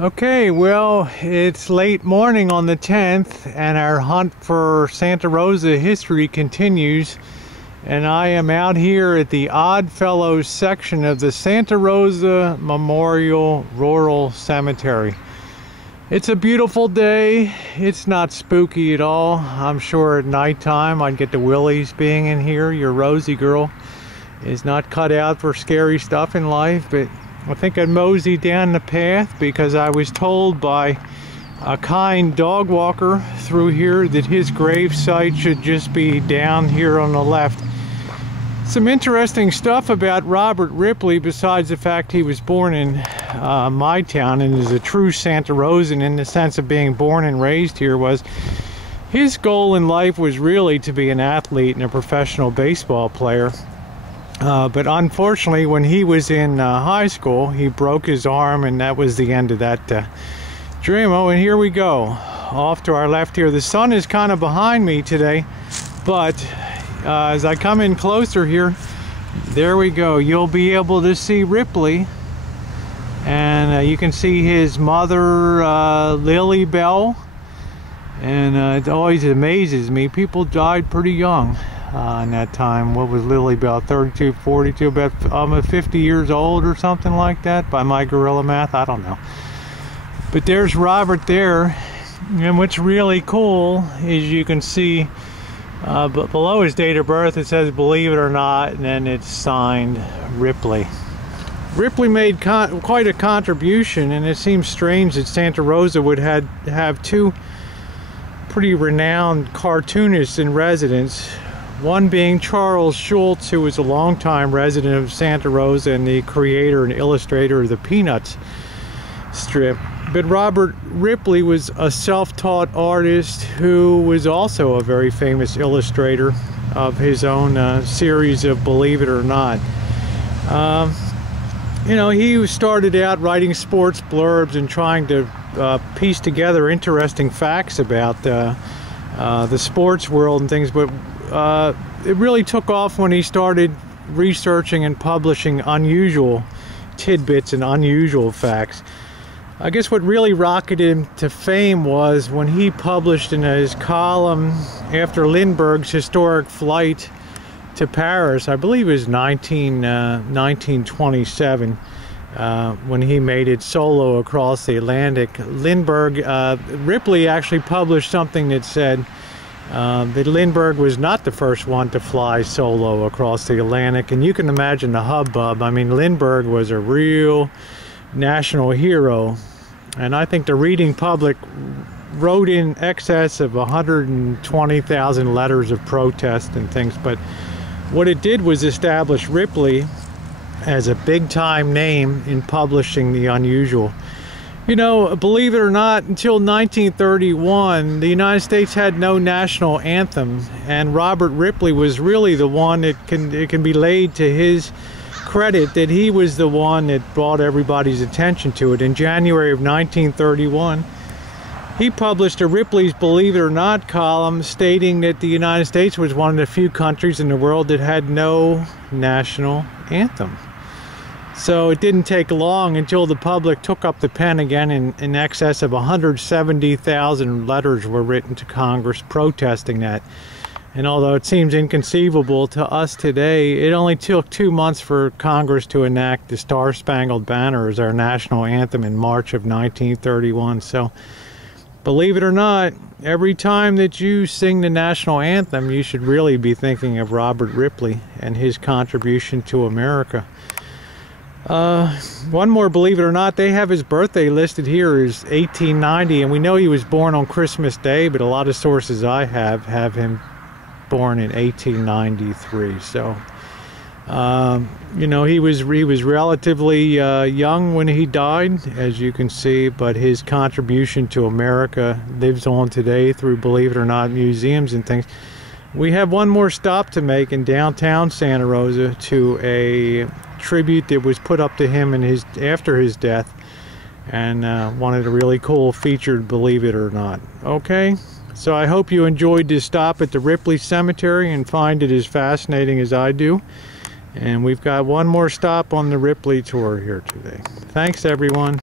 Okay, well, it's late morning on the 10th, and our hunt for Santa Rosa history continues. And I am out here at the Odd Fellows section of the Santa Rosa Memorial Rural Cemetery. It's a beautiful day. It's not spooky at all. I'm sure at nighttime I'd get the willies being in here. Your Rosie girl is not cut out for scary stuff in life, but I think I'd mosey down the path because I was told by a kind dog walker through here that his grave site should just be down here on the left. Some interesting stuff about Robert Ripley, besides the fact he was born in my town and is a true Santa Rosan in the sense of being born and raised here, was his goal in life was really to be an athlete and a professional baseball player. But unfortunately, when he was in high school, he broke his arm, and that was the end of that dream. Oh, and here we go, off to our left here. The sun is kind of behind me today, but as I come in closer here, there we go. You'll be able to see Ripley, and you can see his mother, Lily Bell, and it always amazes me. People died pretty young. In that time. What was Lily Bell, 32, 42, about almost 50 years old or something like that by my gorilla math? I don't know. But there's Robert there, and what's really cool is you can see below his date of birth it says "believe it or not," and then it's signed Ripley. Ripley made quite a contribution, and it seems strange that Santa Rosa would have two pretty renowned cartoonists in residence. One being Charles Schulz, who was a longtime resident of Santa Rosa and the creator and illustrator of the Peanuts strip. But Robert Ripley was a self-taught artist who was also a very famous illustrator of his own series of Believe It or Not. You know, he started out writing sports blurbs and trying to piece together interesting facts about the sports world and things, but it really took off when he started researching and publishing unusual tidbits and unusual facts. I guess what really rocketed him to fame was when he published in his column after Lindbergh's historic flight to Paris. I believe it was 1927, when he made it solo across the Atlantic. Ripley actually published something that said that Lindbergh was not the first one to fly solo across the Atlantic, and you can imagine the hubbub. I mean, Lindbergh was a real national hero, and I think the reading public wrote in excess of 120,000 letters of protest and things. But what it did was establish Ripley as a big-time name in publishing the unusual. You know, believe it or not, until 1931, the United States had no national anthem, and Robert Ripley was really the one that it can be laid to his credit that he was the one that brought everybody's attention to it. In January of 1931, he published a Ripley's Believe It or Not column stating that the United States was one of the few countries in the world that had no national anthem. So it didn't take long until the public took up the pen again, and in excess of 170,000 letters were written to Congress protesting that. And although it seems inconceivable to us today, it only took 2 months for Congress to enact the Star-Spangled Banner as our national anthem in March of 1931. So believe it or not, every time that you sing the national anthem, you should really be thinking of Robert Ripley and his contribution to America. One more, believe it or not, they have his birthday listed here as 1890, and we know he was born on Christmas Day, but a lot of sources I have him born in 1893. So you know, he was relatively young when he died, as you can see, but his contribution to America lives on today through, believe it or not, museums and things. We have one more stop to make in downtown Santa Rosa to a tribute that was put up to him after his death, and one of the really cool featured, believe it or not. Okay, so I hope you enjoyed this stop at the Ripley Cemetery and find it as fascinating as I do. And we've got one more stop on the Ripley tour here today. Thanks, everyone.